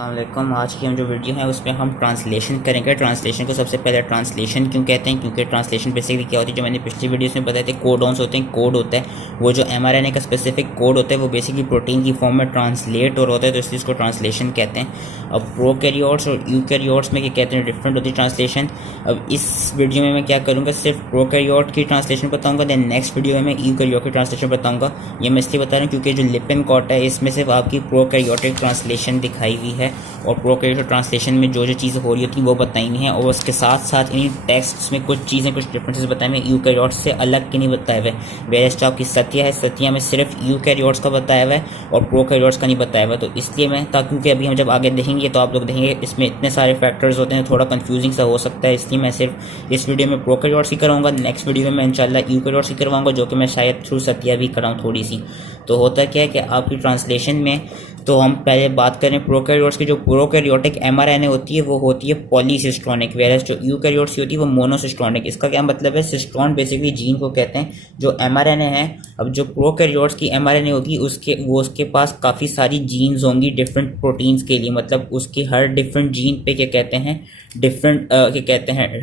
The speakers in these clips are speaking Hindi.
अस्सलाम वालेकुम। आज की हम जो वीडियो है उसमें हम ट्रांसलेशन करेंगे। ट्रांसलेशन को सबसे पहले ट्रांसलेशन क्यों कहते हैं, क्योंकि ट्रांसलेशन बेसिकली क्या होती है, जो मैंने पिछली वीडियोस में बताए थे, कोडॉन्स होते हैं। कोड होता है वो जो mRNA का स्पेसिफिक कोड होता है वो बेसिकली प्रोटीन की फॉर्म में ट्रांसलेट हो होता है, तो इसलिए इसको ट्रांसलेशन कहते हैं। अब प्रोकैरियोट्स और यूकैरियोट्स में क्या कहते हैं, डिफरेंट होती है ट्रांसलेशन। अब इस वीडियो में मैं क्या करूँगा, सिर्फ प्रोकैरियोट की ट्रांसलेशन बताऊँगा, दैन नेक्स्ट वीडियो में मैं यूकैरियोट की ट्रांसलेशन बताऊँगा। ये मैं इसलिए बता रहा हूँ क्योंकि जो लिपिन कॉट है इसमें सिर्फ आपकी प्रोकैरियोटिक ट्रांसलेशन दिखाई हुई है और प्रोकैरियोटिक ट्रांसलेशन में जो जो चीज़ें हो रही होती हैं वो बताई हुई हैं, और उसके साथ साथ इन टेक्स्ट में कुछ चीज़ें, कुछ डिफरेंसेस बताए हुए यूकैरियोट्स से अलग के नहीं बताए हुए। वेरस जो आपकी सत्या है, सत्या में सिर्फ यूकैरियोट्स का बताया हुआ है और प्रोकैरियोट्स का नहीं बताया हुआ। तो इसलिए मैं क्योंकि अभी हम जब आगे देखेंगे तो आप लोग देखेंगे इसमें इतने सारे फैक्टर्स होते हैं, थोड़ा कंफ्यूजिंग सा हो सकता है, इसलिए मैं सिर्फ इस वीडियो में प्रोकैरियोट्स ही कराऊंगा। नेक्स्ट वीडियो में मैं इंशाल्लाह यूकैरियोट्स ही करवाऊंगा, जो कि मैं शायद थ्रू सत्या भी कराऊँ थोड़ी सी। तो होता क्या है कि आपकी ट्रांसलेशन में, तो हम पहले बात करें प्रोकैरियोट्स की। जो प्रोकैरियोटिक mRNA होती है वो होती है पॉलीसिस्ट्रॉनिक, वेरस जो यूकैरियोट्स होती है वो मोनोसिस्ट्रॉनिक। इसका क्या मतलब है, सिस्ट्रॉन बेसिकली जीन को कहते हैं जो mRNA है। अब जो प्रोकैरियोट्स की mRNA होगी उसके पास काफ़ी सारी जीन्स होंगी डिफरेंट प्रोटीन्स के लिए, मतलब उसकी हर डिफरेंट जीन पे क्या कहते हैं,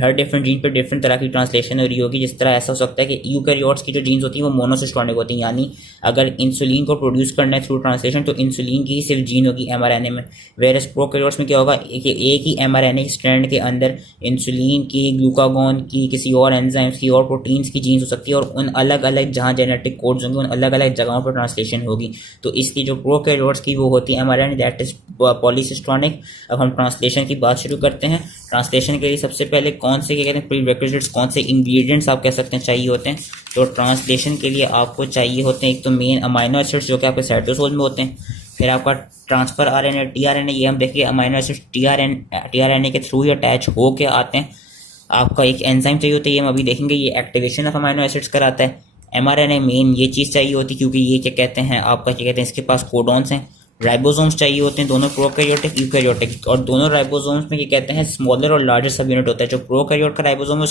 हर डिफरेंट जीन पे डिफरेंट तरह की ट्रांसलेशन हो रही होगी। जिस तरह ऐसा हो सकता है कि यूकैरियोट्स की जो जीन्स होती हैं वो मोनोसिस्ट्रॉनिक होती हैं, यानी अगर इंसुलिन को प्रोड्यूस करना है थ्रू ट्रांसलेशन तो इंसुलिन की ही सिर्फ जीन होगी mRNA में। वेरस प्रोकैरियोट्स में क्या होगा कि एक ही mRNA स्ट्रैंड के अंदर इंसुलिन की, ग्लूकागॉन की, किसी और एंजाइम्स की और प्रोटीन्स की जीन्स हो सकती है, और उन अलग अलग जहाँ जेनेटिक कोड्स होंगे उन अलग अलग जगहों पर ट्रांसलेशन होगी। तो इसकी जो प्रोकैरियोट्स की वो होती है mRNA, दैट इज पॉलीसिस्ट्रॉनिक। अब हम ट्रांसलेशन की बात शुरू करते हैं। ट्रांसलेशन के लिए सबसे पहले कौन से क्या कहते हैं प्रीरिक्विजिट्स, कौन से इंग्रेडिएंट्स आप कह सकते हैं चाहिए होते हैं। तो ट्रांसलेशन के लिए आपको चाहिए होते हैं एक तो मेन अमाइनो एसिड्स जो कि आपके साइटोसोल में होते हैं, फिर आपका ट्रांसफर आरएनए, टीआरएनए, ये हम देखिए अमाइनो एसिड्स टीआरएनए के थ्रू ही अटैच हो के आते हैं। आपका एक एंजाइम चाहिए होता है, ये हम अभी देखेंगे, ये एक्टिवेशन ऑफ अमाइनो एसिड्स कराता है। एमआरएनए मेन ये चीज़ चाहिए होती है क्योंकि ये क्या कहते हैं आपका क्या कहते हैं इसके पास कोडॉन्स हैं। राइबोसोम्स चाहिए होते हैं, दोनों प्रोकैरियोटिक यूकैरियोटिक, और दोनों राइबोसोम्स में ये कहते हैं स्मॉलर और लार्जर सब यूनिट होता है। जो प्रोकैरियोट का राइबोसोम है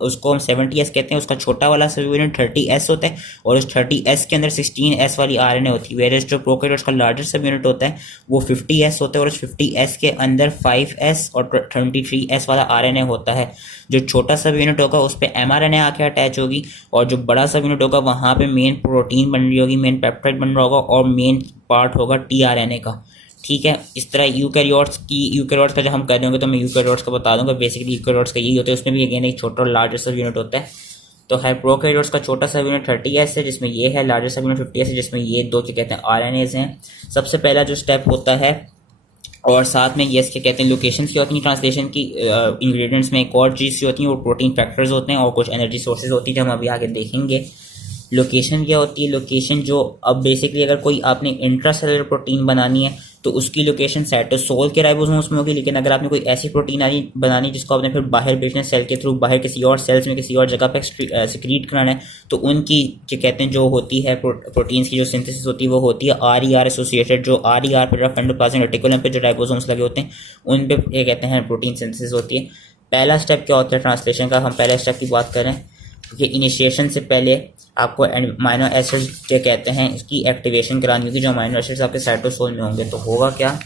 उसको हम 70S कहते हैं, उसका छोटा वाला सब यूनिट 30S होता है और उस 30S के अंदर 16S वाली आरएनए होती है। वेरस जो प्रोकैरियोट्स का लार्जर सब यूनिट होता है वो 50S होता है और उस 50S के अंदर 5S और 23S वाला आरएनए होता है। जो छोटा सब यूनिट होगा उस पर mRNA आके अटैच होगी, और जो बड़ा सब यूनिट होगा वहाँ पे मेन प्रोटीन बन रही होगी, मेन पेप्टाइड बन रहा होगा और मेन पार्ट होगा टीआरएनए का। ठीक है, इस तरह यूकैरियोट्स का जब हम कर रहे होंगे तो मैं यूकैरियोट्स का बता दूंगा। बेसिकली यूकैरियोट्स का यही होता है, उसमें भी अगेन एक छोटा और लार्जर सब यूनिट होता है। तो है प्रोकैरियोट्स का छोटा सब यूनिट 30S है जिसमें ये है, लार्जर सब यूनिट 50S है जिसमें ये दो क्या कहते हैं आरएनएज हैं। सबसे पहला जो स्टेप होता है, और साथ में ये क्या कहते हैं लोकेशन की होती है ट्रांसलेशन की। इंग्रेडिएंट्स में एक और चीज़ होती है वो प्रोटीन फैक्टर्स होते हैं और कुछ एनर्जी सोर्सेज होती है जो हम अभी आगे देखेंगे। लोकेशन क्या होती है, लोकेशन जो अब बेसिकली अगर कोई आपने इंट्रासेलुलर प्रोटीन बनानी है तो उसकी लोकेशन साइटोसोल के राइबोसोम्स में होगी, लेकिन अगर आपने कोई ऐसी प्रोटीन बनानी जिसको आपने फिर बाहर भेजना सेल के थ्रू, बाहर किसी और सेल्स में किसी और जगह पे सिक्रीट कराना है, तो उनकी जो कहते हैं जो होती है प्रोटीन्स की जो सिंथेसिस होती है वो होती है RER एसोसिएटेड। जो RER पे एंडोप्लाज्मिक रेटिकुलम पे जो राइबोसोम्स लगे होते हैं उन पे ये कहते हैं प्रोटीन सिंथेसिस होती है। पहला स्टेप क्या होता है ट्रांसलेशन का, हम पहला स्टेप की बात करें क्योंकि इनिशिएशन से पहले आपको अमाइनो एसिड्स क्या कहते हैं इसकी एक्टिवेशन करानी होगी, जो अमाइनो एसिड्स आपके साइटोसोल में होंगे। तो होगा क्या,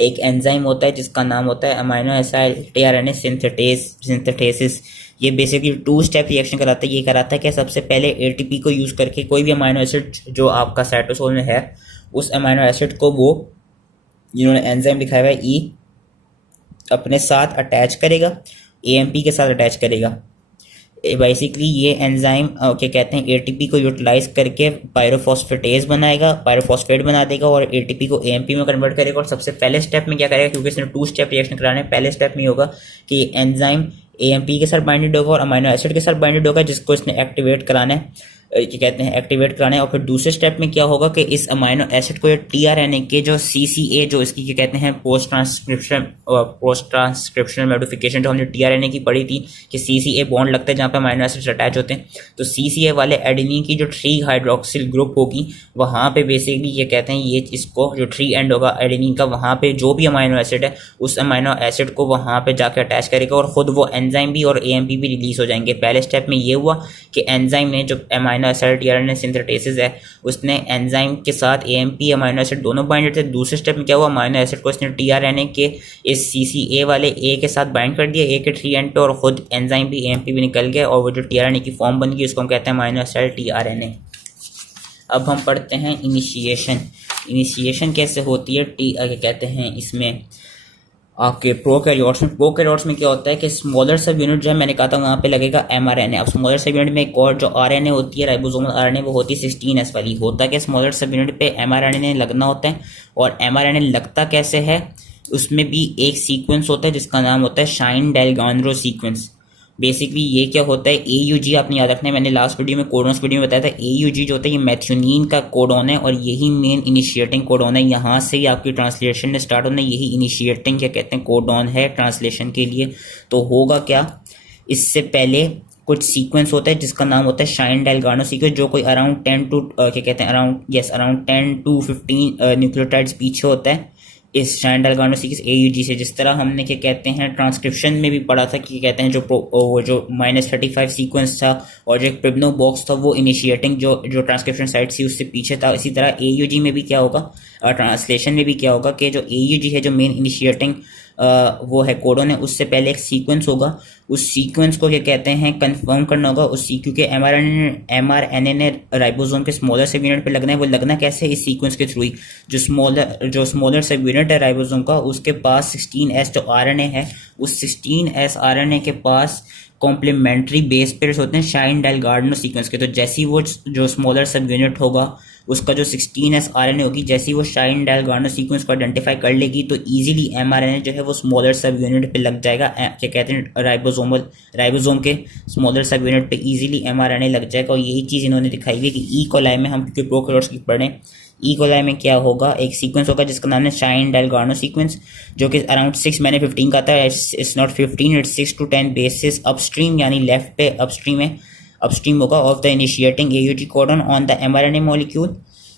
एक एंजाइम होता है जिसका नाम होता है अमाइनो एसिड टीआरएनए सिंथेसिस। ये बेसिकली 2 स्टेप रिएक्शन कराता है। ये कराता है कि सबसे पहले एटीपी को यूज़ करके कोई भी अमाइनो एसिड जो आपका साइटोसोल में है उस अमाइनो एसिड को वो जिन्होंने एंजाइम लिखा हुआ है ई अपने साथ अटैच करेगा, एएमपी के साथ अटैच करेगा। बेसिकली ये एंजाइम क्या कहते हैं एटीपी को यूटिलाइज करके पायरोफॉस्फेटेज बनाएगा, पायरोफॉस्फेट बना देगा और एटीपी को एएमपी में कन्वर्ट करेगा। और सबसे पहले स्टेप में क्या करेगा, क्योंकि इसने 2 स्टेप रिएक्शन कराने हैं, पहले स्टेप में होगा कि एंजाइम एएमपी के साथ बाइंडेड होगा और अमाइनो एसिड के साथ बाइंडेड होगा जिसको इसने एक्टिवेट कराना है, क्या कहते हैं एक्टिवेट कराना है। और फिर दूसरे स्टेप में क्या होगा कि इस अमाइनो एसिड को टीआरएनए के जो सीसीए जो इसकी क्या कहते हैं पोस्ट ट्रांसक्रिप्शनल मॉडिफिकेशन जो हमने टीआरएनए की पढ़ी थी कि सीसीए बॉन्ड लगता है जहाँ पे अमाइनो एसिड्स अटैच होते हैं, तो सीसीए वाले एडेनिन की जो 3 हाइड्रोक्सिल ग्रुप होगी वहाँ पे बेसिकली ये कहते हैं ये इसको जो 3 एंड होगा एडेनिन का, वहाँ पे जो भी अमाइनो एसिड है उस अमाइनो एसिड को वहाँ पे जाके अटैच करेगा और खुद वो एंजाइम भी और एएमपी भी रिलीज हो जाएंगे। पहले स्टेप में ये हुआ कि एंजाइम ने जो अमाइनो एसिड टीआरएनए सिंथेसिस है, उसने एंजाइम के साथ एएमपी अमाइनो एसिड दोनों बाइंडेड थे। दूसरे स्टेप में क्या हुआ, अमाइनो एसिड को इसने टीआरएनए के इस सीसीए वाले ए के साथ बाइंड कर दिया, ए के 3 एंड और खुद एंजाइम भी एएमपी भी निकल गया और वो जो टीआरएनए की फॉर्म बन गई उसको हम कहते हैं अमाइनो एसिड टीआरएनए। अब हम पढ़ते हैं इनिशिएशन कैसे होती है क्या कहते हैं इसमें आपके प्रोकैरियोट्स में क्या होता है कि स्मॉलर सब यूनिट जो है मैंने कहा था वहाँ पे लगेगा एमआरएनए। अब स्मॉलर सब यूनिट में एक और जो आरएनए होती है राइबोसोमल आरएनए वो होती है 16S वाली। होता है कि स्मॉलर सब यूनिट पे एमआरएनए लगना होता है और एमआरएनए लगता कैसे है, उसमें भी एक सीक्वेंस होता है जिसका नाम होता है शाइन-डेल्गान्रो सीक्वेंस। बेसिकली ये क्या होता है, AUG आपने याद रखना है, मैंने लास्ट वीडियो में कोडोन्स वीडियो में बताया था। AUG जो होता है ये मैथ्योनीन का कोडोन है और यही मेन इनिशिएटिंग कोडोन है। यहाँ से ही आपकी ट्रांसलेशन में स्टार्ट होना, यही इनिशिएटिंग क्या कहते हैं कोडोन है ट्रांसलेशन के लिए। तो होगा क्या, इससे पहले कुछ सीक्वेंस होता है जिसका नाम होता है शाइन-डेल्गानो सीक्वेंस, जो कोई अराउंड 10 to 15 न्यूक्लियोटाइड्स पीछे होता है इस शाइन-डेल्गानो सीक्वेंस AUG से। जिस तरह हमने क्या कहते हैं ट्रांसक्रिप्शन में भी पढ़ा था कि कहते हैं वो जो -35 सीक्वेंस था और जो एक प्रिब्नो बॉक्स था वो इनिशिएटिंग जो ट्रांसक्रिप्शन साइट थी उससे पीछे था। इसी तरह AUG में भी क्या होगा, ट्रांसलेशन में भी क्या होगा कि जो AUG है जो मेन इनिशिएटिंग वो है कोडोन है, उससे पहले एक सीक्वेंस होगा। उस सीक्वेंस को क्या कहते हैं कंफर्म करना होगा क्योंकि एमआरएनए ने राइबोसोम के स्मॉलर सब यूनिट पे लगना है। वो लगना कैसे, इस सीक्वेंस के थ्रू ही। जो स्मॉलर सब यूनिट है राइबोसोम का उसके पास 16S जो आरएनए है, उस 16S आरएनए के पास कॉम्प्लीमेंट्री बेस पेयर्स होते हैं शाइन-डेल्गार्नो सीक्वेंस के। तो जैसे ही वो जो स्मॉलर सब यूनिट होगा उसका जो 16S आरएनए होगी, जैसे ही वो शाइन-डेल्गार्नो सीक्वेंस को आइडेंटिफाई कर लेगी तो इजीली एमआरएनए जो है वो स्मॉलर सब यूनिट पे लग जाएगा। क्या कहते हैं राइबोसोम के स्मॉलर सब यूनिट पे इजीली एमआरएनए लग जाएगा। और यही चीज़ इन्होंने दिखाई हुई है कि ई कोलाई में हम क्योंकि प्रोकैरियोट्स की पढ़ें, ई कोलाई में क्या होगा, एक सीक्वेंस होगा जिसका नाम है शाइन-डेल्गार्नो सीक्वेंस, जो कि अराउंड 6 मैंने 15 का था, it's not 15, it's 6 to 10 basis upstream, यानी लेफ्ट पे अपस्ट्रीम होगा of the initiating AUG codon on the mRNA molecule.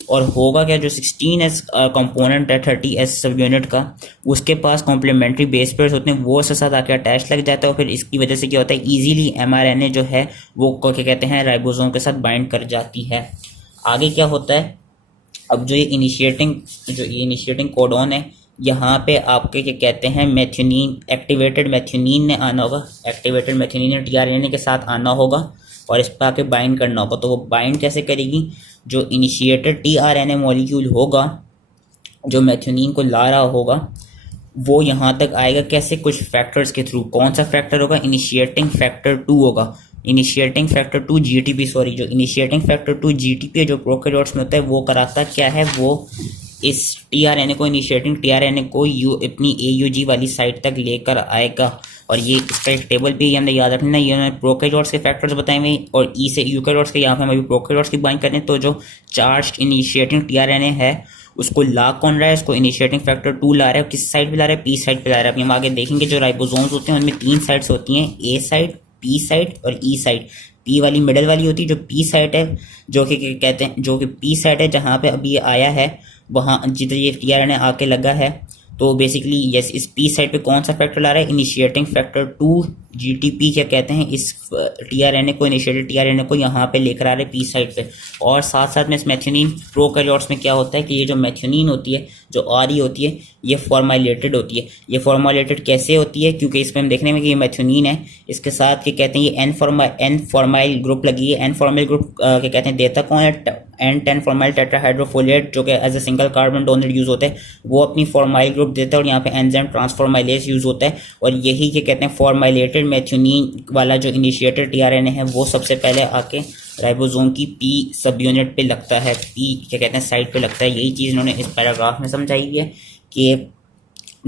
और होगा क्या, जो 16S कंपोनेंट है 30S सब यूनिट का, उसके पास कॉम्प्लीमेंट्री बेस पेयर्स होते हैं, वो उसके साथ आके अटैच लग जाता है और फिर इसकी वजह से क्या होता है इजीली एमआरएनए जो है वो क्या कहते हैं राइबोसोम के साथ बाइंड कर जाती है। आगे क्या होता है, अब जो ये इनिशिएटिंग कोडोन है यहाँ पे आपके क्या कहते हैं एक्टिवेटेड मैथ्योनीन ने आना होगा, एक्टिवेटेड मैथ्योनीन ने टीआरएनए के साथ आना होगा और इस पर आके बाइंड करना होगा। तो वो बाइंड कैसे करेगी, जो इनिशिएटेड टीआरएनए मॉलिक्यूल होगा जो मैथ्योनीन को ला रहा होगा वो यहाँ तक आएगा कैसे, कुछ फैक्टर्स के थ्रू। कौन सा फैक्टर होगा, इनिशिएटिंग फैक्टर 2 होगा, इनिशिएटिंग फैक्टर 2 GTP, जो इनिशिएटिंग फैक्टर 2 GTP जो प्रोकैरियोट्स में होता है वो कराता क्या है, वो इस टीआरएनए को इनिशिएटिंग टीआरएनए को अपनी AUG वाली साइट तक लेकर आएगा। और ये इसका एक टेबल भी हमने याद रखना है, ये हमने प्रोकैरियोट्स के फैक्टर्स बताए हुए और ई से यूकैरियोट्स के, यहाँ पे हम अभी प्रोकैरियोट्स की बाइंड करें। तो जो चार्ज इनिशिएटिंग टीआरएनए है उसको ला कौन रहा है, उसको इनिशिएटिंग फैक्टर 2 ला रहा है। किस साइड पे ला रहा है, P साइड पे ला रहा है। अभी हम आगे देखेंगे जो राइबोसोम्स होते हैं उनमें 3 साइड्स होती हैं, A साइड, P साइड और E साइड। P वाली मिडल वाली होती है, जो P साइड है जो कि कहते हैं जो कि P साइड है जहाँ पे अभी ये आया है वहाँ जिधर ये टीआरएनए आके लगा है। तो बेसिकली यस, इस P साइड पे कौन सा फैक्टर ला रहा है, इनिशिएटिंग फैक्टर 2 GTP क्या कहते हैं, इस टीआरएनए को इनिशिएटेड टीआरएनए को यहाँ पे लेकर आ रहे हैं P साइड पे। और साथ साथ में इस मैथ्योनीन प्रोकैरियोट्स में क्या होता है कि ये जो मैथ्योनीन होती है जो RE होती है ये फॉर्माइलेटेड होती है। ये फॉर्माइलेटेड कैसे होती है, क्योंकि इसमें हम देखने में कि ये मैथ्योनीन है, इसके साथ क्या कहते हैं ये एन फॉर्माइल ग्रुप लगी है। एन फॉर्माइल ग्रुप क्या कहते हैं देता कौन है, N10 फॉर्माइल टेट्राहाइड्रोफोलेट जो कि as a single carbon donor use होता है, वो अपनी फॉर्माइल ग्रुप देता है और यहाँ पे एंजाइम ट्रांसफॉर्माइलेज यूज होता है। और यही क्या कहते हैं फॉर्माइलेटेड मैथ्योनीन वाला जो इनिशिएटेड टीआरएनए है वो सबसे पहले आके राइबोसोम की P सब यूनिट पे लगता है, P क्या कहते हैं साइट पे लगता है। यही चीज़ इन्होंने इस पैराग्राफ में समझाई है कि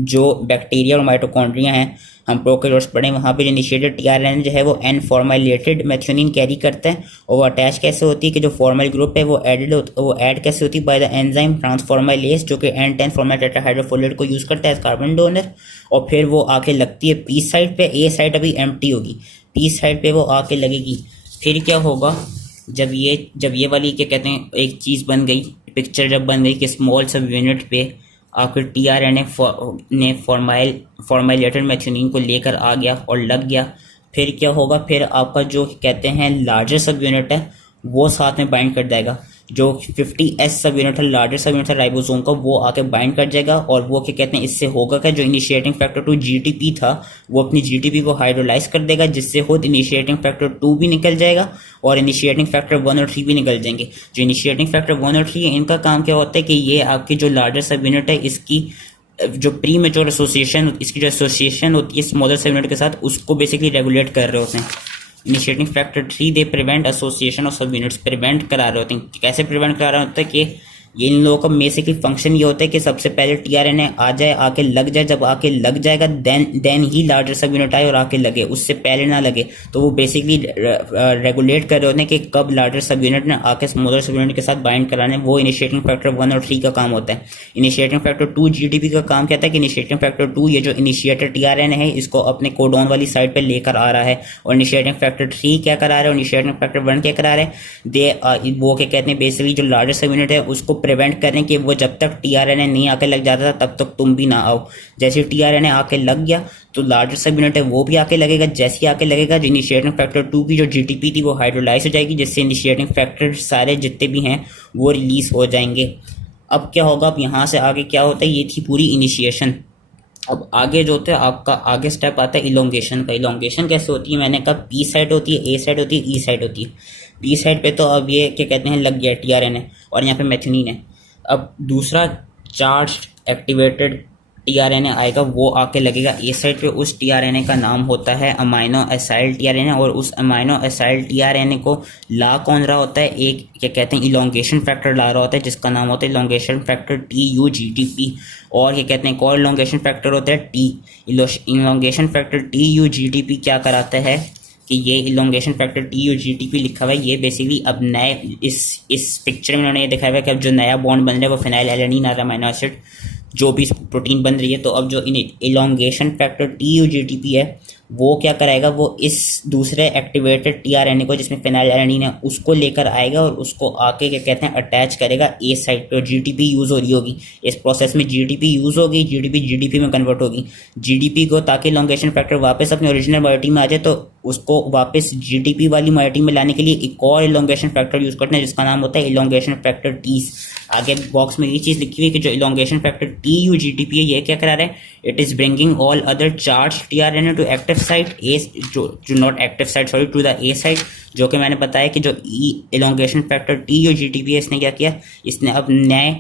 जो बैक्टीरिया और माइटोकॉन्ड्रिया हैं हम प्रोकैरियोट्स पढ़ें वहाँ पे जो इनिशिएटेड टीआरएनए जो है वो एन फॉर्माइलेटेड मैथ्योनीन कैरी करता है और वो अटैच कैसे होती है कि जो फॉर्माइल ग्रुप है वो ऐड कैसे होती है बाय द एंजाइम ट्रांसफॉर्माइलेज जो कि N10 फॉर्माइल टेट्राहाइड्रोफोलेट को यूज़ करता है कार्बन डोनर। और फिर वो आके लगती है P साइड पे, A साइड अभी एम्प्टी होगी, P साइड पे वो आके लगेगी। फिर क्या होगा, जब ये वाली क्या कहते हैं एक चीज़ बन गई, पिक्चर जब बन गई कि स्मॉल सब यूनिट पे आपके टीआरएनए ने फॉर्माइलेटेड मैथ्योनीन को लेकर आ गया और लग गया। फिर क्या होगा, फिर आपका जो कहते हैं लार्जर सब यूनिट है वो साथ में बाइंड कर जाएगा। जो 50S सब यूनिट है, लार्जर सब यूनिट है राइबोसोम का, वो आके बाइंड कर जाएगा और वो क्या कहते हैं, इससे होगा क्या, जो इनिशिएटिंग फैक्टर 2 जीटीपी था वो अपनी जीटीपी को हाइड्रोलाइज कर देगा, जिससे खुद इनिशिएटिंग फैक्टर 2 भी निकल जाएगा और इनिशिएटिंग फैक्टर 1 और 3 भी निकल जाएंगे। जो इनिशिएटिंग फैक्टर 1 और 3 है, इनका काम क्या होता है कि ये आपकी जो लार्जर सब यूनिट है इसकी जो प्री मेच्योर एसोसिएशन, इसकी जो एसोसिएशन होती है स्मॉलर सब यूनिट के साथ, उसको बेसिकली रेगुलेट कर रहे होते हैं। Initiating factor 3 they prevent association of सब यूनिट्स, प्रिवेंट करा रहे होते हैं। कैसे प्रिवेंट करा रहा होता है कि ये इन लोगों का बेसिकली फंक्शन ये होता है कि सबसे पहले टीआरएनए आ जाए, आके लग जाए, जब आके लग जाएगा देन ही लार्जर सब यूनिट आए और आके लगे, उससे पहले ना लगे। तो वो बेसिकली रेगुलेट कर रहे होते हैं कि कब लार्जर सब यूनिट ने आके स्मॉलर सब यूनिट के साथ बाइंड कराने, वो इनिशिएटिंग फैक्टर 1 और 3 का काम होता है। इनिशिएटिंग फैक्टर 2 जीडीपी का काम क्या था कि इनिशिएटिंग फैक्टर 2 ये जो इनिशिएटर टीआरएनए है इसको अपने कोडॉन वाली साइड पे लेकर आ रहा है, और इनिशिएटिंग फैक्टर 3 क्या करा रहा है, इनिशिएटिंग फैक्टर 1 क्या करा रहा है, वो क्या कहते हैं बेसिकली जो लार्जर सब यूनिट है उसको प्रिवेंट करें कि वो जब तक टीआरएनए नहीं आके लग जाता था तब तक तुम भी ना आओ। जैसे टीआरएनए आके लग गया तो लार्जर सब यूनिट है वो भी आके लगेगा, जैसे ही आके लगेगा इनिशिएटिंग फैक्टर 2 की जो जीटीपी थी वो हाइड्रोलाइज हो जाएगी, जिससे इनिशिएटिंग फैक्टर सारे जितने भी हैं वो रिलीज हो जाएंगे। अब क्या होगा, अब यहाँ से आगे क्या होता है, ये थी पूरी इनिशिएशन। अब आगे जो होता है आपका आगे स्टेप आता है इलोंगेशन का। इलोंगेशन कैसे होती है, मैंने कहा पी साइड होती है, ए साइड होती है, ई साइड होती है। पी साइड पे तो अब ये क्या कहते हैं लग गया टीआरएनए और यहाँ पे मेथियोनिन है। अब दूसरा चार्ज एक्टिवेटेड टीआरएनए आएगा, वो आके लगेगा ए साइड पे। उस टीआरएनए का नाम होता है अमाइनो एसाइल टीआरएनए, और उस अमाइनो एसाइल टीआरएनए को ला कौन रहा होता है, एक क्या कहते हैं इलोंगेशन फैक्टर ला रहा होता है, जिसका नाम होता है इलोंगेशन फैक्टर TUGTP। और क्या कहते हैं एक और इलोंगेशन फैक्टर होता है टी। इलोंगेशन फैक्टर TUGTP क्या कराता है कि ये इलोंगेशन फैक्टर TUGTP लिखा हुआ है, ये बेसिकली अब नए इस पिक्चर में उन्होंने ये दिखाया हुआ है कि अब जो नया बॉन्ड बन रहा है वो फिनाइल एलेनिन आ रहा है अमीनो एसिड, जो भी प्रोटीन बन रही है। तो अब जो इलोंगेशन फैक्टर TUGTP है वो क्या कराएगा, वो इस दूसरे एक्टिवेटेड टीआरएनए को जिसमें फिनाइल एलेनिन है उसको लेकर आएगा और उसको आके क्या कहते हैं अटैच करेगा ए साइड पे। जीडीपी यूज हो रही होगी इस प्रोसेस में, जीडीपी यूज होगी, जीडीपी जीडीपी में कन्वर्ट होगी। जीडीपी को ताकि इलोंगेशन फैक्टर वापस अपने ओरिजिनल मोइटी में आ जाए, तो उसको वापस जीडीपी वाली मोइटी में लाने के लिए एक और इलोंगेशन फैक्टर यूज करते हैं जिसका नाम होता है इलोंगेशन फैक्टर टीस। आगे बॉक्स में ये चीज लिखी हुई है कि जो इलोंगेशन फैक्टर TUGTP है ये क्या करा रहा है, it is bringing all other charge tRNA to active site A, जो not active site sorry, to the A site. जो कि मैंने बताया कि जो इलोंगेशन फैक्टर TUGTP है इसने क्या किया, इसने अब नए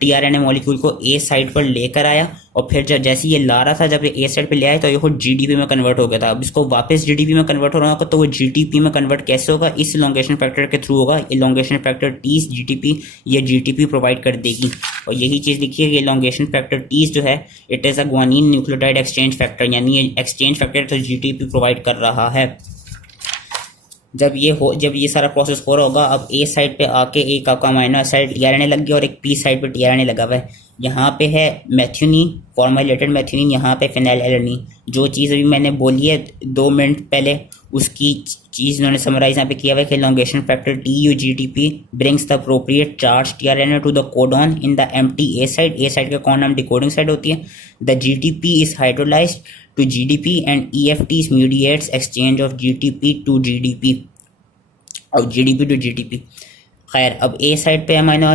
टीआरएनए मॉलिक्यूल को ए साइड पर लेकर आया, और फिर जब जैसे ये ला रहा था, जब ये ए साइड पे ले आया तो ये खुद जीडीपी में कन्वर्ट हो गया था। अब इसको वापस जीडीपी में कन्वर्ट हो रहा होगा, तो वो जीटीपी में कन्वर्ट कैसे होगा, इस इलोंगेशन फैक्टर के थ्रू होगा। इलोंगेशन फैक्टर टीस जीटीपी, ये जीटीपी प्रोवाइड कर देगी। और यही चीज़ लिखिए कि इलोंगेशन फैक्टर टीस जो है it is a guanine nucleotide exchange factor, यानी ये एक्सचेंज फैक्टर तो जीटीपी प्रोवाइड कर रहा है। जब ये सारा प्रोसेस हो रहा होगा, अब ए साइड पे आके एक आपका अमीनो एसिड टीआरएनए लग गया और एक पी साइड पे टीआरएनए लगा हुआ है। यहाँ पे है मेथियोनिन, फॉर्माइलेटेड मेथियोनिन, यहाँ पे फिनाइल एलेनिन। जो चीज़ अभी मैंने बोली है 2 मिनट पहले, उसकी चीज़ उन्होंने समराइज यहाँ पे किया हुआ है कि elongation factor TUGTP brings the appropriate charge tRNA to the codon in the empty A site. A site का कौन नाम डिकोडिंग साइड होती है। The GTP is hydrolysed to GDP and EFTs mediates exchange of GTP to GDP और GDP to GTP। खैर अब ए साइड पे अमीनो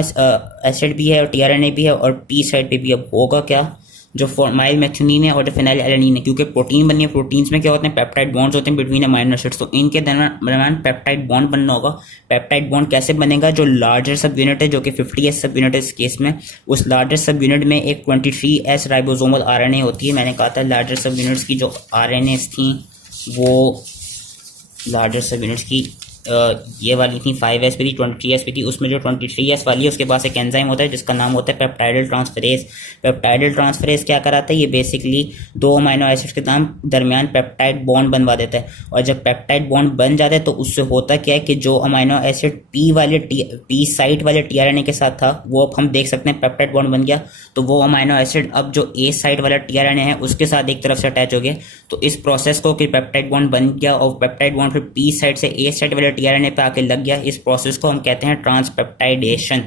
एसिड भी है और टीआरएनए भी है, और पी साइड पे भी अब होगा क्या, जो फॉर्माइल मेथियोनिन है और जो फिनाइल एलेनिन है, क्योंकि प्रोटीन बनी है, प्रोटीन्स में क्या होते हैं पेप्टाइड बॉन्ड्स होते हैं बिटवीन अमीनो एसिड्स, तो इनके दरमियान पेप्टाइड बॉन्ड बनना होगा। पेप्टाइड बॉन्ड कैसे बनेगा, जो लार्जर सब यूनिट है जो कि 50S सब यूनिट है इस केस में, उस लार्जर सब यूनिट में एक 23S राइबोसोमल आरएनए होती है। मैंने कहा था लार्जर सब यूनिट्स की जो आरएनए थी वो लार्जर सब यूनिट्स की ये वाली थी 5S पे थी, 23S पे थी। उसमें जो 23S वाली है उसके पास एक एंजाइम होता है जिसका नाम होता है पेप्टाइडल ट्रांसफरेज। पेप्टाइडल ट्रांसफरेज क्या कराता है, ये बेसिकली 2 अमीनो एसिड्स के दरमियान पेप्टाइड बॉन्ड बनवा देता है। और जब पेप्टाइड बॉन्ड बन जाता है तो उससे होता क्या है कि जो अमीनो एसिड पी साइट वाले टीआरएनए के साथ था वो अब हम देख सकते हैं पेप्टाइड बॉन्ड बन गया, तो वो अमीनो एसिड अब जो ए साइट वाला टीआरएनए है उसके साथ एक तरफ से अटैच हो गया। तो इस प्रोसेस को कि पेप्टाइड बॉन्ड बन गया और पेप्टाइड बॉन्ड फिर पी साइड से ए साइड वाले टीआरएनए पे आके लग गया, इस प्रोसेस को हम कहते हैं ट्रांसपेप्टाइडेशन।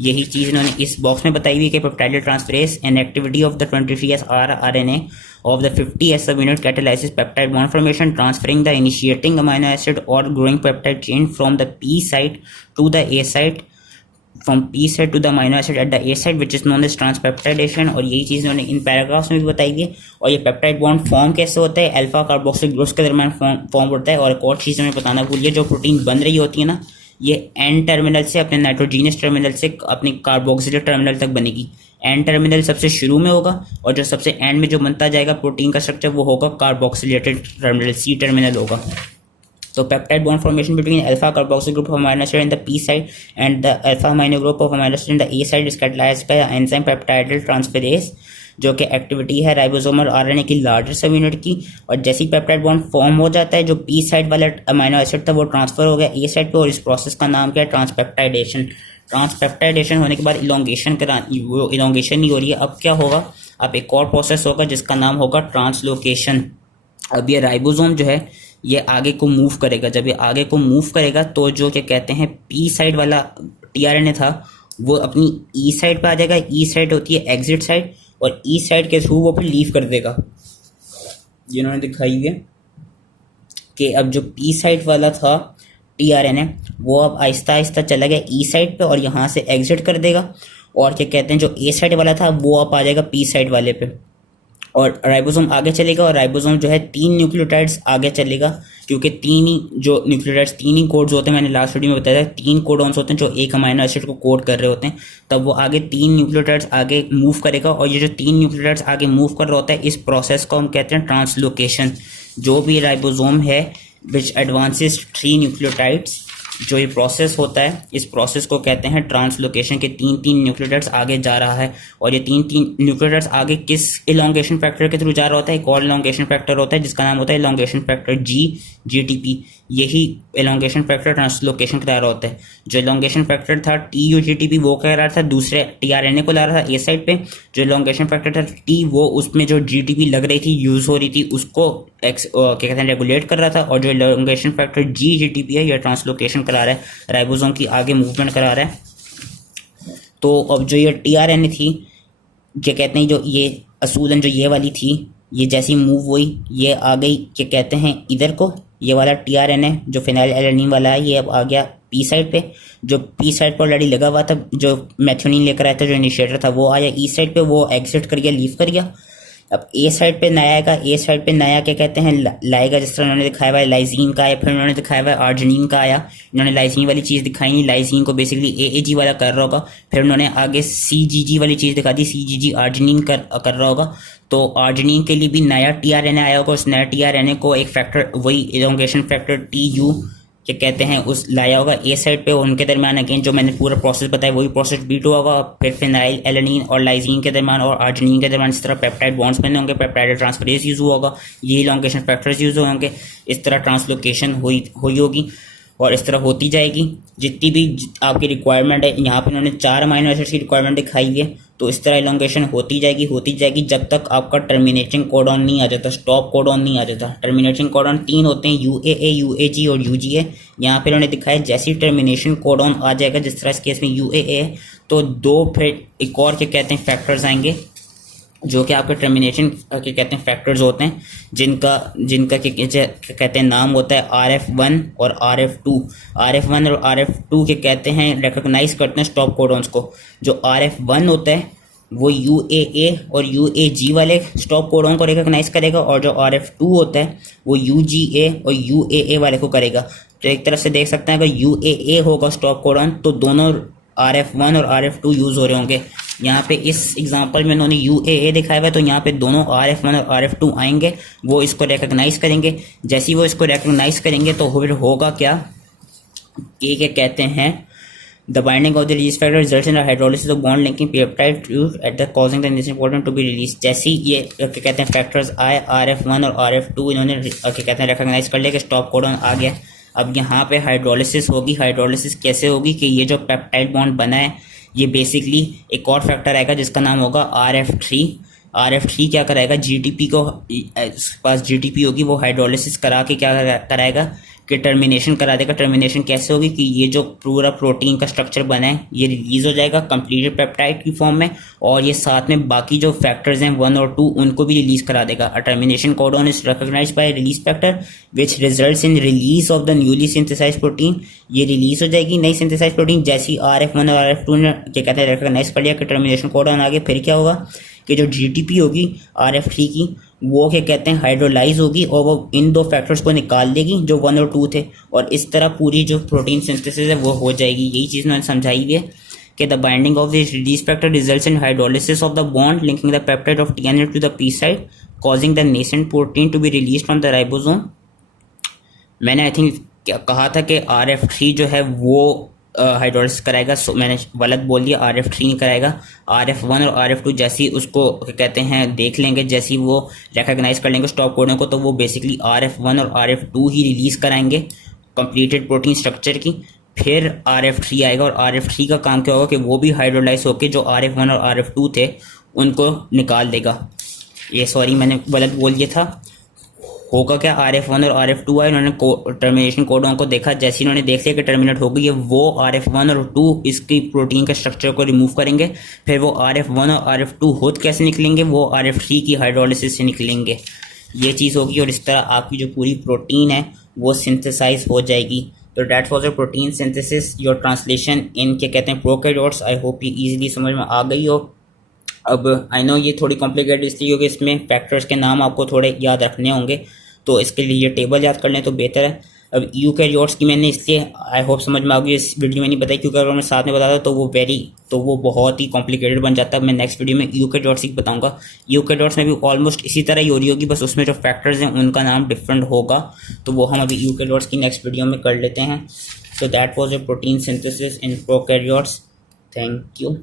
यही चीज़ इन्होंने इस बॉक्स में बताई हुई है कि peptide transferase and activity of the 23S rRNA of the 50S subunit catalyzes peptide bond formation, transferring the initiating amino acid or growing peptide chain from the P site to the A site, from P site to the amino acid at the A site, which is known as transpeptidation। और यही चीज़ उन्होंने इन पैराग्राफ्स में भी बताई है। और ये पेप्टाइड बॉन्ड फॉर्म कैसे होता है, अल्फा कार्बोक्सिल ग्रुप्स के दरमियान फॉर्म होता है। और एक और चीज़ हमें बताना भूलिए, जो प्रोटीन बन रही होती है ना, ये एन टर्मिनल से अपने नाइट्रोजीनियस टर्मिनल से अपनी कार्बोक्सिलिक टर्मिनल तक बनेगी। एन टर्मिनल सबसे शुरू में होगा और जो सबसे एंड में जो बनता जाएगा प्रोटीन का स्ट्रक्चर वो होगा कार्बोक्सिलेटेड टर्मिनल, सी टर्मिनल होगा। तो peptide bond formation between alpha carboxyl group of amino acid in the P side and the alpha amino group of amino acid in the A side is catalysed bye enzyme peptidyl transferase, जो कि एक्टिविटी है राइबोसोमल आरएनए की लार्जर सब यूनिट की। और जैसे ही पेप्टाइड बॉन्ड फॉर्म हो जाता है, जो पी साइड वाला अमीनो एसिड था वो ट्रांसफर हो गया ए साइड पे, और इस प्रोसेस का नाम क्या है, ट्रांसपेप्टाइडेशन। ट्रांसपेप्टाइडेशन होने के बाद इलोंगेशन वो इलोंगेशन नहीं हो रही है, अब क्या होगा, अब एक और प्रोसेस होगा जिसका नाम होगा ट्रांसलोकेशन। अब ये राइबोसोम जो है ये आगे को मूव करेगा, जब ये आगे को मूव करेगा तो जो क्या कहते हैं पी साइड वाला टीआरएनए था वो अपनी ई साइड पे आ जाएगा। ई साइड होती है एग्जिट साइड, और ई साइड के थ्रू वो फिर लीव कर देगा। जिन्होंने दिखाई है कि अब जो पी साइड वाला था टीआरएनए वो अब आहिस्ता आहिस्ता चला गया ई साइड पे और यहाँ से एग्जिट कर देगा। और क्या कहते हैं जो ए साइड वाला था वो अब आ जाएगा पी साइड वाले पे, और राइबोसोम आगे चलेगा। और राइबोसोम जो है 3 न्यूक्लियोटाइड्स आगे चलेगा, क्योंकि 3 ही जो न्यूक्लियोटाइड्स 3 ही कोड्स होते हैं। मैंने लास्ट वीडियो में बताया था 3 कोडॉन्स होते हैं जो एक अमीनो एसिड को कोड कर रहे होते हैं। तब वो आगे 3 न्यूक्लियोटाइड्स आगे मूव करेगा, और ये जो 3 न्यूक्लियोटाइड्स आगे मूव कर रहा होता है इस प्रोसेस को हम कहते हैं ट्रांसलोकेशन। जो भी राइबोसोम है विच एडवांसेस 3 न्यूक्लियोटाइड्स, जो ये प्रोसेस होता है इस प्रोसेस को कहते हैं ट्रांसलोकेशन के। 3 न्यूक्लियोटाइड्स आगे जा रहा है, और ये 3 न्यूक्लियोटाइड्स आगे किस इलोंगेशन फैक्टर के थ्रू जा रहा होता है, एक और इलोंगेशन फैक्टर होता है जिसका नाम होता है इलोंगेशन फैक्टर जीटीपी। यही इलोंगेशन फैक्टर ट्रांसलोकेशन करा रहा होता है। जो इलोंगेशन फैक्टर था टीयूजीटीपी वो कह रहा था दूसरे टीआरएनए को ला रहा था ए साइड पे। जो इलोंगेशन फैक्टर था टी वो उसमें जो जीटीपी लग रही थी यूज हो रही थी उसको क्या कहते हैं रेगुलेट कर रहा था, और जो इलोंगेशन फैक्टर जीटीपी है ये ट्रांसलोकेशन करा रहा है, राइबोसोम की आगे मूवमेंट करा रहा है। तो अब जो ये टीआरएनए थी क्या कहते हैं, जो ये असूलन जो ये वाली थी ये जैसी मूव हुई ये आ गई क्या कहते हैं इधर को। ये वाला टीआरएनए जो फिनाइल एलेनिन वाला है ये अब आ गया पी साइड पे। जो पी साइड पर ऑलरेडी लगा हुआ था, जो मेथियोनिन लेकर आया था जो इनिशिएटर था वो आया ई साइड पे, वो एग्जिट कर गया, लीव कर गया। अब ए साइड पे नया आएगा, ए साइड पे नया क्या कहते हैं लाएगा, जिस तरह उन्होंने दिखाया हुआ है लाइजीन का आया, फिर उन्होंने दिखाया हुआ है आर्जिनिन का आया। इन्होंने लाइजीन वाली चीज़ दिखाई नहीं, लाइजीन को बेसिकली एएजी वाला कर रहा होगा। फिर उन्होंने आगे सीजीजी वाली चीज़ दिखा दी, सीजीजी आर्जिनिन कर रहा होगा। तो आर्जिनिन के लिए भी नया टीआरएनए आया होगा, उस नया टीआरएनए को एक फैक्टर वही इलोंगेशन फैक्टर टीयू क्या कहते हैं उस लाया होगा ए साइड पे। उनके दरमियान अगेन जो मैंने पूरा प्रोसेस बताया वही प्रोसेस B2 होगा। फिर फिनाइल एलेनिन और लाइजीन के दरमियान और आर्जिनिन के दरमियान इस तरह पेप्टाइड बॉन्ड्स बने होंगे, पेप्टाइड ट्रांसफरेज यूज हुआ होगा, ये इलोंगेशन फैक्टर्स यूज होंगे, इस तरह ट्रांसलोकेशन हुई होगी और इस तरह होती जाएगी। जितनी भी आपकी रिक्वायरमेंट है, यहाँ पे इन्होंने 4 अमीनो एसिड्स की रिक्वायरमेंट दिखाई है, तो इस तरह इलोंगेशन होती जाएगी जब तक आपका टर्मिनेटिंग कोडॉन नहीं आ जाता, स्टॉप कोडॉन नहीं आ जाता। टर्मिनेटिंग कोडॉन 3 होते हैं, UAA, UAG और UGA। यहाँ पे इन्होंने दिखाया जैसी टर्मिनेशन कोडॉन आ जाएगा, जिस तरह इस केस में UAA है, तो 2 फिर एक और क्या कहते हैं फैक्टर्स आएंगे जो कि आपके टर्मिनेशन के कहते हैं फैक्टर्स होते हैं, जिनका क्या कहते हैं नाम होता है RF1 और RF2। RF1 और RF2 के कहते हैं रिकॉग्नाइज करते हैं स्टॉप कोडॉन्स को। जो RF1 होता है वो UAA और UAG वाले स्टॉप कोडॉन को रिकॉग्नाइज करेगा, और जो RF2 होता है वो UGA और UAA वाले को करेगा। तो एक तरफ से देख सकते हैं अगर UAA होगा स्टॉप कोडॉन तो दोनों RF1 और RF2 यूज हो रहे होंगे। यहाँ पे इस एग्जांपल में उन्होंने UAA दिखाया हुआ है, तो यहाँ पे दोनों RF1 और RF2 आएंगे, वो इसको रिकॉग्नाइज करेंगे। जैसे ही वो इसको रिकॉग्नाइज करेंगे तो फिर होगा क्या कि क्या कहते हैं the binding of the release factor results in hydrolysis of bond linking peptide at the causing the important to be release. जैसे ये क्या कहते हैं फैक्टर्स आए RF1 और RF2 इन्होंने क्या कहते हैं रिकॉग्नाइज कर लिया कि स्टॉप कोडॉन आ गया। अब यहाँ पे हाइड्रोलिसिस होगी। हाइड्रोलिसिस कैसे होगी कि ये जो पेप्टाइड बॉन्ड बना है ये बेसिकली एक और फैक्टर आएगा जिसका नाम होगा RF3। RF3 क्या कराएगा, जीटीपी को पास जीटीपी होगी, वो हाइड्रोलिसिस करा के क्या कराएगा कि टर्मिनेशन करा देगा। टर्मिनेशन कैसे होगी कि ये जो पूरा प्रोटीन का स्ट्रक्चर बना है ये रिलीज हो जाएगा कंप्लीटेड पेप्टाइड की फॉर्म में, और ये साथ में बाकी जो फैक्टर्स हैं 1 और 2 उनको भी रिलीज करा देगा। A termination codon is recognized by release factor which results in release of the newly synthesized protein. ये रिलीज हो जाएगी नई सिंथेसाइज प्रोटीन जैसी RF1 और RF2 ने क्या कहते हैं रिकॉग्नाइज कर लिया कि टर्मिनेशन कोडॉन आ गया। फिर क्या होगा कि जो जीटीपी होगी RF3 की वो क्या कहते हैं हाइड्रोलाइज होगी और वो इन दो फैक्टर्स को निकाल देगी जो 1 और 2 थे, और इस तरह पूरी जो प्रोटीन सिंथेसिस है वो हो जाएगी। यही चीज़ मैंने समझाई हुई है कि the binding of this release factor results in hydrolysis of the bond linking the peptide of TNF to the P site causing the nascent protein to be release from the ribosome. मैंने आई थिंक कहा था कि RF3 जो है वो हाइड्रोलिसिस कराएगा, सो मैंने गलत बोल दिया, RF3 नहीं कराएगा। RF1 और RF2 जैसी उसको कहते हैं देख लेंगे, जैसी वो रिकॉग्नाइज कर लेंगे स्टॉप कोडों को, तो वो बेसिकली RF1 और RF2 ही रिलीज कराएंगे कंप्लीटेड प्रोटीन स्ट्रक्चर की। फिर RF3 आएगा और RF3 का काम क्या होगा कि वो भी हाइड्रोलाइज होकर जो RF1 और RF2 थे उनको निकाल देगा। ये सॉरी मैंने गलत बोल दिया था। होगा क्या, RF1 और RF2 आए, इन्होंने टर्मिनेशन कोडों को देखा, जैसे इन्होंने देख लिया कि टर्मिनेट हो गई है, वो RF1 और 2 इसकी प्रोटीन के स्ट्रक्चर को रिमूव करेंगे। फिर वो RF1 और RF2 खुद कैसे निकलेंगे, वो RF3 की हाइड्रोलिसिस से निकलेंगे। ये चीज़ होगी और इस तरह आपकी जो पूरी प्रोटीन है वो सिंथेसाइज हो जाएगी। तो that was your protein synthesis, your translation in क्या कहते हैं प्रोकैरियोट्स। आई होप ये ईजिली समझ में आ गई हो। अब आई नो ये थोड़ी कॉम्प्लिकेटेड इसलिए क्योंकि इसमें फैक्टर्स के नाम आपको थोड़े याद रखने होंगे, तो इसके लिए ये टेबल याद कर लें तो बेहतर है। अब यूकैरियोट्स की मैंने इसलिए आई होप समझ में आ गई इस वीडियो में नहीं बताई, क्योंकि अगर मैं साथ में बताता तो वो बहुत ही कॉम्प्लिकेटेड बन जाता है। मैं नेक्स्ट वीडियो में यूकैरियोट्स की बताऊंगा। यूकैरियोट्स में भी ऑलमोस्ट इसी तरह ही हो रही होगी, बस उसमें जो फैक्टर्स हैं उनका नाम डिफरेंट होगा, तो वो हम अभी यूकैरियोट्स की नेक्स्ट वीडियो में कर लेते हैं। So that was a protein synthesis in prokaryotes. Thank you.